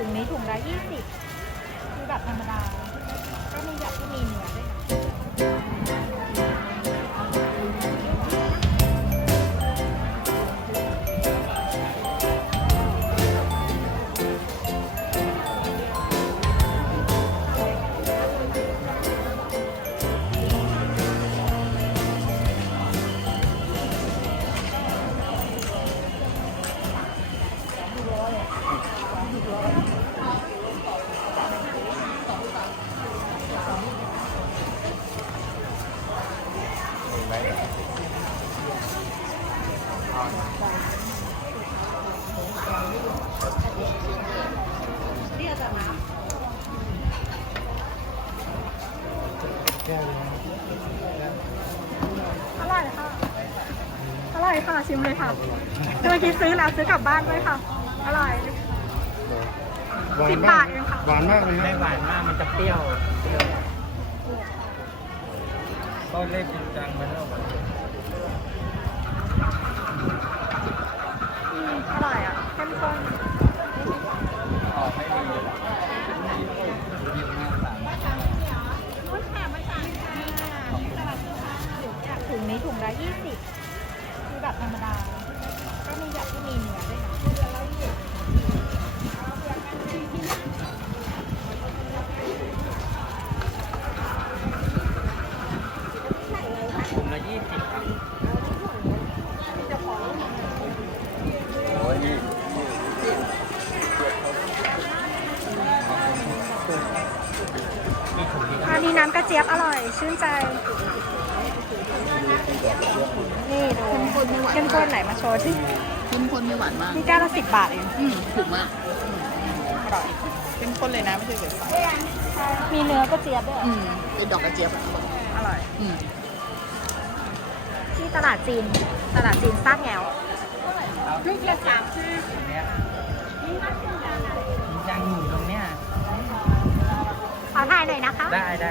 ถุงนี้ถุงละยี่สิบคือแบบธรรมดาก็มีแบบที่มีเนื้อด้วยนะ อร่อยค่ะ อร่อยค่ะชิมเลยค่ะเมื่อกี้ซื้อแล้วซื้อกลับบ้านด้วยค่ะ อร่อยหวาสินบบามากทเองค่ะ หวานมากเลยไม่นะหวานมากมันจะเปรี้ยวเปรี้ยวก็เล่นจริงจังมันแล้ว จี๊ยบอร่อย ชื่นใจ นี่ดูเข้มข้นไหนมาโชว์ที่เข้มข้นไม่หวานมากนี่แก้วละสิบบาทเองอืมถูกมากอร่อยเข้มข้นเลยนะไม่ใช่เหลือใสมีเนื้อกระเจี๊ยบด้วยอืมเป็นดอกกระเจี๊ยบอะอร่อยอืมที่ตลาดจีน ตลาดจีนซากแงวลูกละสามสิบเนี้ยจริงจังอยู่ตรงเนี้ยขอถ่ายหน่อยนะคะ ได้ได้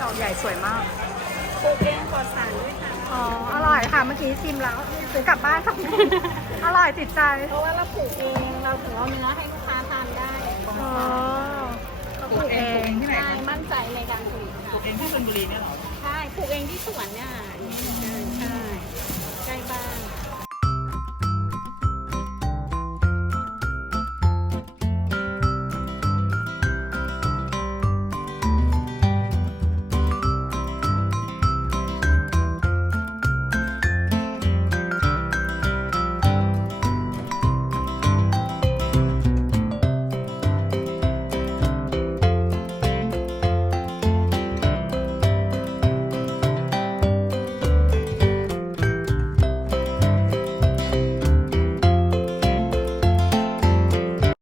ดอกใหญ่สวยมากปลูกเองปลอดสารด้วยค่ะ อ๋ออร่อยค่ะเมื่อกี้ชิมแล้วซื้อกลับบ้านสองถุงอร่อยติดใจเพราะว่าเราปลูกเองเราถึงเอาเนื้อให้ลูกค้าทานได้อ๋อเขาปลูกเองใช่มั่นใจในการผลิตค่ะเองที่ชลบุรีเนี่ยเหรอ ใช่ปลูกเองที่สวนเนี่ยใช่ใช่ใกล้บ้าน